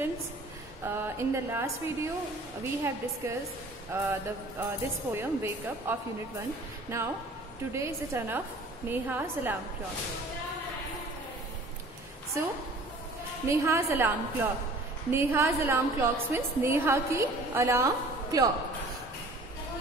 students, in the last video we have discussed this poem Wake Up of Unit 1. Now today is the turn of Neha's alarm clock. So Neha's alarm clock. Neha's alarm clock means Neha की alarm clock.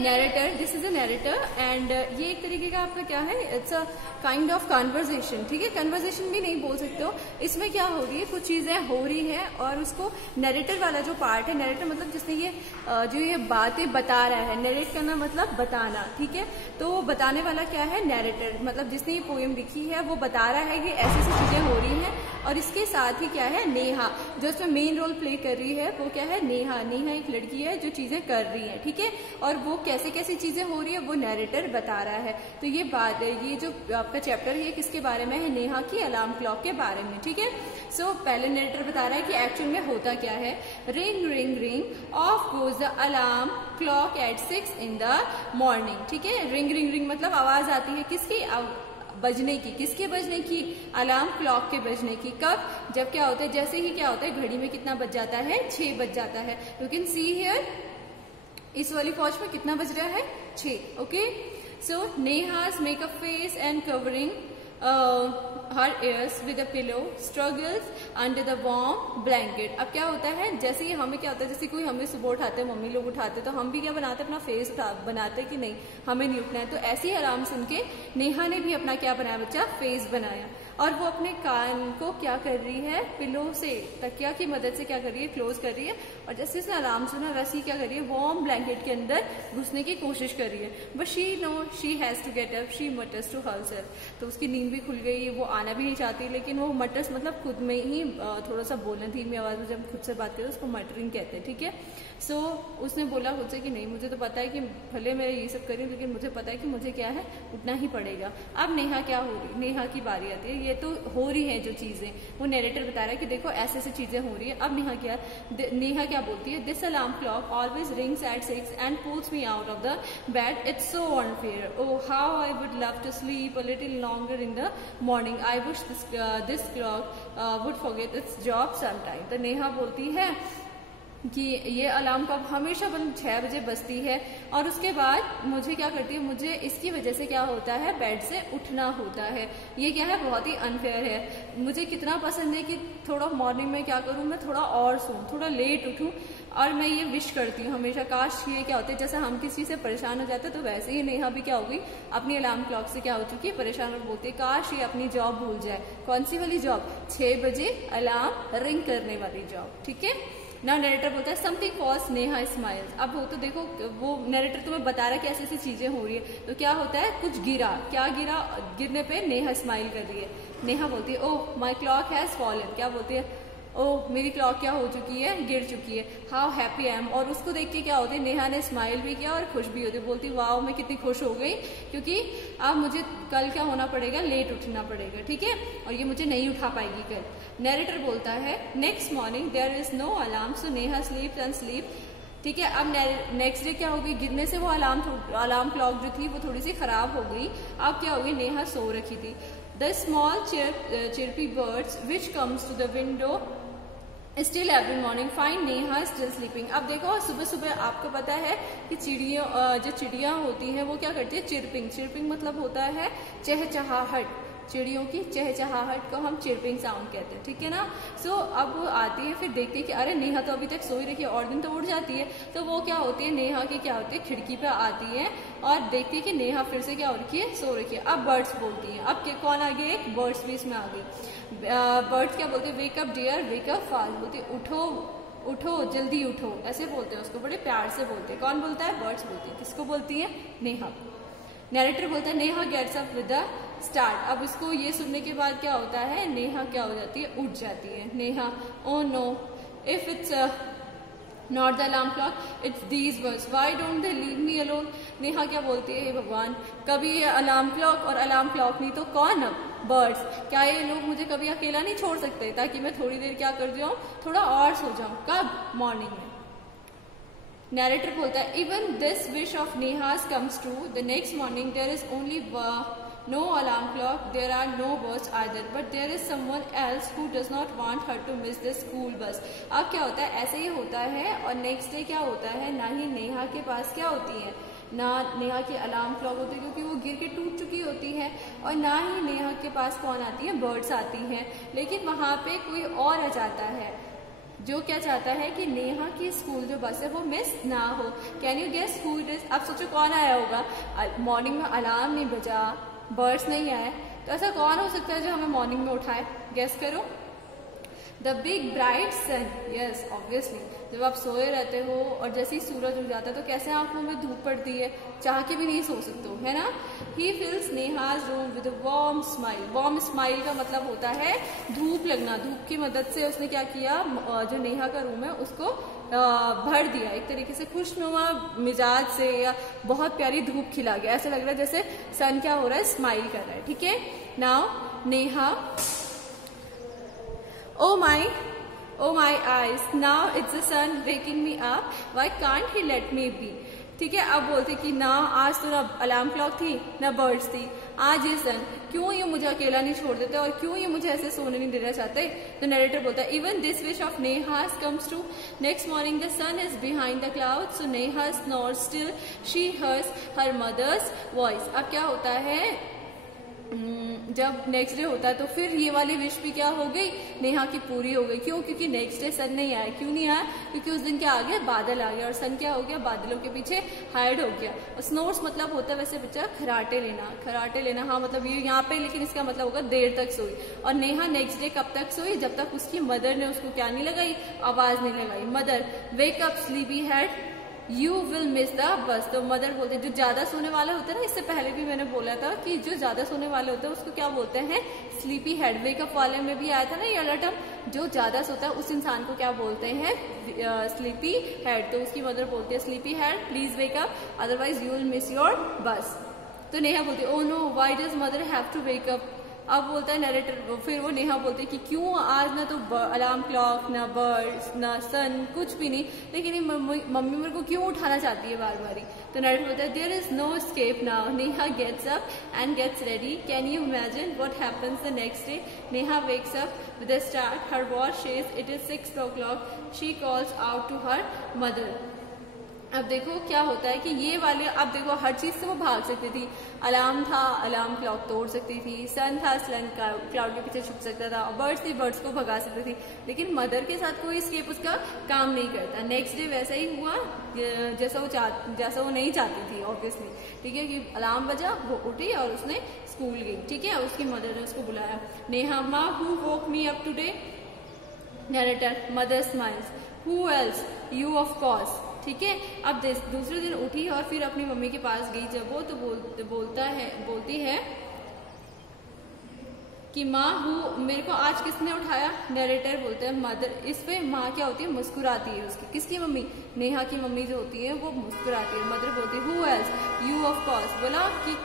Narrator, this is a narrator and ये एक तरीके का आपका क्या है, it's a kind of conversation. ठीक है, कन्वर्सेशन भी नहीं बोल सकते हो. इसमें क्या हो रही है, कुछ चीजें हो रही है और उसको नैरेटर वाला जो पार्ट है, नैरेटर मतलब जिसने ये जो ये बातें बता रहा है, नैरेट करना मतलब बताना. ठीक है, तो बताने वाला क्या है, नैरेटर. मतलब जिसने ये पोएम लिखी है वो बता रहा है कि ऐसी ऐसी चीजें हो रही हैं. और इसके साथ ही क्या है, नेहा जो इसमें मेन रोल प्ले कर रही है वो क्या है, नेहा. नेहा एक लड़की है जो चीजें कर रही है. ठीक है, और वो कैसे कैसी चीजें हो रही है वो नैरेटर बता रहा है. तो ये बात है, ये जो आपका चैप्टर है किसके बारे में है, नेहा की अलार्म क्लॉक के बारे में. ठीक है, सो पहले नैरेटर बता रहा है कि एक्चुअल में होता क्या है. Ring ring ring off goes the alarm clock at 6 in the morning. ठीक है, रिंग रिंग रिंग मतलब आवाज आती है किसकी, बजने की. किसके बजने की, अलार्म क्लॉक के बजने की. कब, जब क्या होता है, जैसे ही क्या होता है घड़ी में कितना बज जाता है, 6 बज जाता है. यू कैन सी हियर, इस वाली वॉच में कितना बज रहा है, 6. Okay, so Neha's make a face and covering her ears with a pillow struggles under the warm blanket. अब क्या होता है, जैसे ही हमें क्या होता है, जैसे कोई हमें सुबह उठाते हैं, मम्मी लोग उठाते हैं, तो हम भी क्या बनाते हैं, अपना फेस बनाते हैं कि नहीं हमें नहीं उठना है. तो ऐसे ही आराम सुन के नेहा ने भी अपना क्या बनाया बच्चा, फेस बनाया. और वो अपने कान को क्या कर रही है, पिलो से, तकिया की मदद से क्या कर रही है, क्लोज कर रही है. और जैसे उसने आराम सुना वैसे ही क्या कर रही है, वार्म ब्लैंकेट के अंदर घुसने की कोशिश कर रही है. But she know she has to get up, she mutters to herself. तो उसकी नींद भी खुल गई, वो आना भी नहीं चाहती, लेकिन वो मटर्स मतलब खुद में ही थोड़ा सा बोलना, धीमी आवाज में जब खुद से बात करे उसको मटरिंग कहते हैं. ठीक है, सो उसने बोला खुद से कि नहीं, मुझे तो पता है कि भले मैं ये सब करी लेकिन मुझे पता है कि मुझे क्या है, उठना ही पड़ेगा. अब नेहा क्या हो रही, नेहा की बारी आती है. ये तो हो रही है जो चीजें, वो नैरेटर बता रहा है कि देखो ऐसे ऐसे चीजें हो रही है. अब नेहा क्या बोलती है, this alarm clock always rings at 6 and pulls me out of the bed. It's so unfair. Oh how I would love to sleep a little longer in the morning. I wish this clock would forget its job sometime. तो नेहा बोलती है कि ये alarm कब हमेशा 6 बजे बजती है और उसके बाद मुझे क्या करती है, मुझे इसकी वजह से क्या होता है, बेड से उठना होता है. ये क्या है, बहुत ही अनफेयर है. मुझे कितना पसंद है कि थोड़ा मॉर्निंग में क्या करूं, मैं थोड़ा और सोऊं, थोड़ा लेट उठूं. और मैं ये विश करती हूँ हमेशा, काश ये क्या होता है, जैसे हम किसी से परेशान हो जाते हैं तो वैसे ही नेहा भी क्या होगी, अपनी अलार्म क्लॉक से क्या हो चुकी है, परेशान. और बोलती है काश ये अपनी जॉब भूल जाए. कौन सी वाली जॉब, 6 बजे अलार्म रिंग करने वाली जॉब. ठीक है ना. नैरेटर बोलता है समथिंग फॉल्स, नेहा स्माइल्स. अब वो तो देखो, वो नैरेटर तुम्हें बता रहा है कि ऐसी ऐसी चीजें हो रही है. तो क्या होता है, कुछ गिरा. क्या गिरा, गिरने पे नेहा स्माइल कर रही है. नेहा बोलती है ओह माई क्लॉक हैज फॉलन. क्या बोलती है, ओह मेरी क्लॉक क्या हो चुकी है, गिर चुकी है. How happy I am. और उसको देख के क्या होती है, नेहा ने स्माइल भी किया और खुश भी होती. बोलती वाओ मैं कितनी खुश हो गई, क्योंकि अब मुझे कल क्या होना पड़ेगा, लेट उठना पड़ेगा. ठीक है, और ये मुझे नहीं उठा पाएगी कल. नैरेटर बोलता है next morning there is no alarm so Neha sleeps and sleep. ठीक है, अब नेक्स्ट डे क्या होगी, गिरने से वो अलार्म क्लॉक जो थी वो थोड़ी सी खराब हो गई. अब क्या होगी, नेहा सो रखी थी. The small chirpy birds which comes to the window still every morning find Neha still sleeping. अब देखो सुबह सुबह आपको पता है कि जो चिड़िया होती हैं वो क्या करती है, चिरपिंग. चिरपिंग मतलब होता है चहचहाहट. चिड़ियों की चहचहाहट को हम चिरपिंग साउंड कहते हैं. ठीक है ना. सो अब वो आती है, फिर देखती है कि अरे नेहा तो अभी तक सोई रखी है, और दिन तो उठ जाती है. तो वो क्या होती है, नेहा की क्या होती है, खिड़की पे आती है और देखती है कि नेहा फिर से क्या हो रखी है, सो रखी है. अब बर्ड्स बोलती हैं. अब कौन आ गई, एक बर्ड्स भी इसमें आ गई. बर्ड्स क्या बोलते हैं, wake up dear wake up fast. बोलते उठो उठो जल्दी उठो, ऐसे बोलते हैं उसको, बड़े प्यार से बोलते हैं. कौन बोलता है, बर्ड्स बोलती है. किसको बोलती है, नेहा. नैरेटर बोलता है Neha gets up with the start. अब इसको ये सुनने के बाद क्या होता है, नेहा क्या हो जाती है, उठ जाती है. Neha oh know if it's not the alarm clock it's these words why don't they leave me alone. Neha क्या बोलती है, हे भगवान, कभी ये अलार्म क्लॉक और अलार्म क्लॉक नहीं तो कौन, अब बर्ड्स. क्या ये लोग मुझे कभी अकेला नहीं छोड़ सकते, ताकि मैं थोड़ी देर क्या कर जाऊं, थोड़ा और सो जाऊं. कब, मॉर्निंग में. नैरेटर बोलता है even this wish of Neha's comes true. The next morning there is only no alarm clock, there are no birds either, but there is someone else who does not want her to miss the school bus. अब क्या होता है, ऐसे ही होता है। और next day क्या होता है, ना ही नेहा के पास क्या होती है, ना नेहा की अलार्म क्लॉक होती है क्योंकि वो गिर के टूट चुकी होती है, और ना ही नेहा के पास कौन आती है, बर्ड्स आती हैं। लेकिन वहां पे कोई और आ जाता है जो क्या चाहता है कि नेहा की स्कूल जो बस है वो मिस ना हो। Can you guess who it is? अब सोचो कौन आया होगा। मॉर्निंग में अलार्म नहीं बजा, बर्ड्स नहीं आए, तो ऐसा कौन हो सकता है जो हमें मॉर्निंग में उठाए? गेस करो। The big bright sun. Yes, obviously जब आप सोए रहते हो और जैसे ही सूरज उग जाता है तो कैसे आंखों में धूप पड़ती है, चाह के भी नहीं सो सकते हो, है ना। He fills Neha's room with warm smile. Warm smile का मतलब होता है धूप लगना। धूप की मदद से उसने क्या किया, जो नेहा का रूम है उसको भर दिया, एक तरीके से खुशनुमा मिजाज से, या बहुत प्यारी धूप खिला गया। ऐसा लग रहा है जैसे सन क्या हो रहा है, स्माइल कर रहा है। ठीक है, now Neha, oh my eyes, now it's the sun waking me up, why can't he let me be? ठीक है, अब बोलते कि ना आज तो ना अलार्म क्लॉक थी ना बर्ड्स थी, आज ये सन क्यों ये मुझे अकेला नहीं छोड़ देते और क्यों ये मुझे ऐसे सोने नहीं देना चाहते। तो नरेटर बोलता है इवन दिस विश ऑफ नेहा's comes true. Next morning the sun is behind the clouds, so Neha snores still. She hears her mother's voice. अब क्या होता है, जब नेक्स्ट डे होता है तो फिर ये वाली विश भी क्या हो गई, नेहा की पूरी हो गई। क्यों? क्योंकि नेक्स्ट डे सन नहीं आया। क्यों नहीं आया? क्योंकि उस दिन क्या आ गया, बादल आ गया, और सन क्या हो गया, बादलों के पीछे हाइड हो गया। और स्नोर्स मतलब होता है वैसे बच्चा खराटे लेना, खराटे लेना, हाँ मतलब ये यहाँ पे, लेकिन इसका मतलब होगा देर तक सोई। और नेहा नेक्स्ट डे कब तक सोई, जब तक उसकी मदर ने उसको क्या नहीं लगाई, आवाज नहीं लगाई। Mother wake up sleepy head, you will miss the बस। तो मदर बोलते हैं, जो ज्यादा सोने वाले होते हैं ना, इससे पहले भी मैंने बोला था कि जो ज्यादा सोने वाले होते हैं उसको क्या बोलते हैं, स्लीपी हेड। वेकअप वाले में भी आया था ना ये वाला टर्म, जो ज्यादा सोता है उस इंसान को क्या बोलते हैं, स्लीपी हेड। तो उसकी मदर बोलती है sleepy head please wake up otherwise you will miss your bus. तो नेहा बोलती है oh no why does mother have to wake up. अब बोलता है नरेटर, फिर वो नेहा बोलती है कि क्यों आज ना तो अलार्म क्लॉक, ना बर्ड्स, ना सन, कुछ भी नहीं, लेकिन ये मम्मी मेरे को क्यों उठाना चाहती है बार बार। तो नरेटर बोलता है there is no escape now. Neha gets up and gets ready. Can you imagine what happens the next day? Neha wakes up with a start, her watch says it is 6 o'clock. She calls out to her mother. अब देखो क्या होता है कि ये वाले, अब देखो हर चीज से वो भाग सकती थी। अलार्म था, अलार्म क्लॉक तोड़ सकती थी, सन था, सन क्लाउड के पीछे छुप सकता था, और बर्ड्स थी, बर्ड्स को भगा सकती थी। लेकिन मदर के साथ कोई स्केप उसका काम नहीं करता। नेक्स्ट डे वैसा ही हुआ जैसा वो नहीं चाहती थी ऑब्वियसली। ठीक है, कि अलार्म बजा, वो उठी और उसने स्कूल गई। ठीक है, उसकी मदर ने उसको बुलाया, नेहा माँ who woke me up today? Narrator mother smiles, who else? You of course. ठीक है, अब दूसरे दिन उठी और फिर अपनी मम्मी के पास गई जब वो, तो बोलती है कि माँ हूँ, मेरे को आज किसने उठाया? नरेटर बोलते हैं मदर। इस पे माँ क्या होती है, मुस्कुराती है उसकी। किसकी मम्मी? नेहा की मम्मी जो होती है वो मुस्कुराती है। मदर बोलती है who else? You of course. बोला कि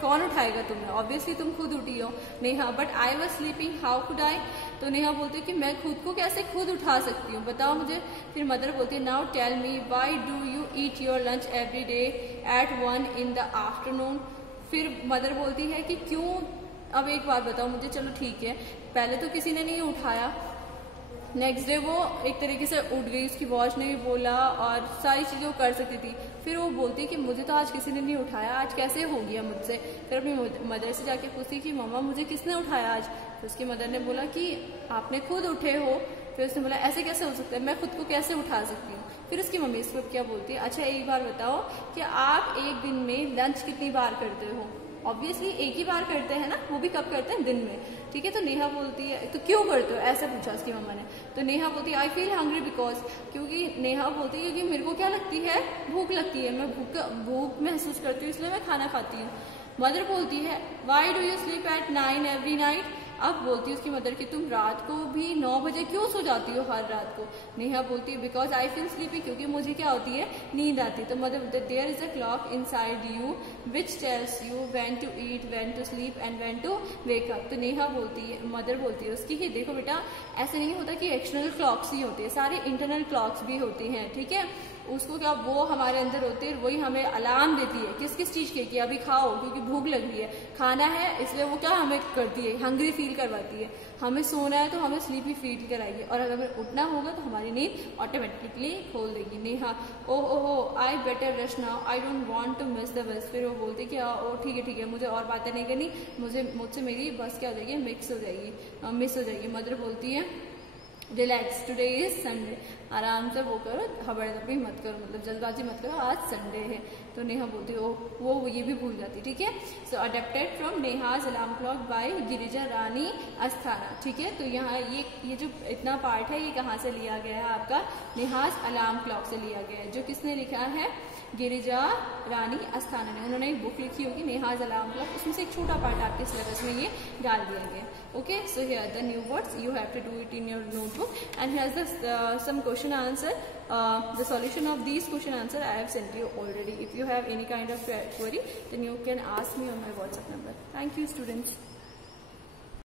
कौन उठाएगा तुम्हें? ऑब्वियसली तुम खुद उठी हो। Neha but I was sleeping, how could I? तो नेहा बोलती है कि मैं खुद को कैसे खुद उठा सकती हूँ, बताओ मुझे। फिर मदर बोलती है now tell me why do you eat your lunch every day at 1 in the afternoon? फिर मदर बोलती है कि क्यों, अब एक बात बताओ मुझे। चलो ठीक है, पहले तो किसी ने नहीं उठाया, नेक्स्ट डे वो एक तरीके से उठ गई, उसकी वॉच ने भी बोला और सारी चीजें वो कर सकती थी। फिर वो बोलती कि मुझे तो आज किसी ने नहीं उठाया, आज कैसे हो गया मुझसे? फिर अपनी मदर से जाके पूछती कि मम्मा मुझे किसने उठाया आज? तो उसकी मदर ने बोला कि आपने खुद उठे हो। फिर उसने बोला ऐसे कैसे हो सकता है, मैं खुद को कैसे उठा सकती हूँ? फिर उसकी मम्मी इस पर क्या बोलती है, अच्छा एक बार बताओ कि आप एक दिन में लंच कितनी बार करते हो? ऑब्वियसली एक ही बार करते हैं ना, वो भी कब करते हैं? दिन में। ठीक है, तो नेहा बोलती है तो क्यों करते हो, ऐसा पूछा उसकी मम्मा ने। तो नेहा बोलती है आई फील हंग्री बिकॉज, क्योंकि नेहा बोलती है क्योंकि मेरे को क्या लगती है, भूख लगती है, मैं भूख महसूस करती हूँ इसलिए मैं खाना खाती हूँ। मदर बोलती है why do you sleep at 9 every night? अब बोलती है उसकी मदर कि तुम रात को भी 9 बजे क्यों सो जाती हो हर रात को? नेहा बोलती है बिकॉज आई फील स्लीपी, क्योंकि मुझे क्या होती है, नींद आती है। तो मदर बोलती है there is a clock inside you which tells you when to eat, when to sleep and when to wake up. तो नेहा बोलती है, मदर बोलती है उसकी कि देखो बेटा, ऐसे नहीं होता कि एक्सटर्नल क्लॉक्स ही होती है, सारे इंटरनल क्लॉक्स भी होती हैं। ठीक है, उसको क्या, वो हमारे अंदर होती है, वही हमें अलार्म देती है किस किस चीज की, कि अभी खाओ क्योंकि भूख लग रही है, खाना है, इसलिए वो क्या हमें करती है, हंग्री फील करवाती है। हमें सोना है तो हमें स्लीपी फील कराएगी, और अगर हमें उठना होगा तो हमारी नींद ऑटोमेटिकली खोल देगी। नेहा, ओहो I better rush now, I don't want to miss the bus. फिर वो बोलती कि ओ ठीक है मुझे और बातें नहीं करनी, मुझसे मेरी बस क्या हो जाएगी, मिस हो जाएगी। मदर बोलती है रिलैक्स, टुडे इज संडे, आराम से वो करो, हबड़दबी मत करो, मतलब जल्दबाजी मत करो, आज संडे है। तो नेहा बोलती है वो ये भी भूल जाती, ठीक है। So adapted from Neha's alarm clock by Girija Rani Asthana, ठीक है। तो यहाँ ये जो इतना पार्ट है ये कहाँ से लिया गया है, आपका नेहाज अलार्म क्लॉक से लिया गया है। जो किसने लिखा है, गिरिजा रानी अस्थाना ने, उन्होंने एक बुक लिखी होगी नेहाज अलार्म क्लॉक, उसमें से एक छोटा पार्ट आपके सिलेबस में ये डाल दिया गया। Okay, so here the new words, you have to do it in your notebook, and here's the some question answer, the solution of these question answer I have sent you already. If you have any kind of query, then you can ask me on my WhatsApp number. Thank you students.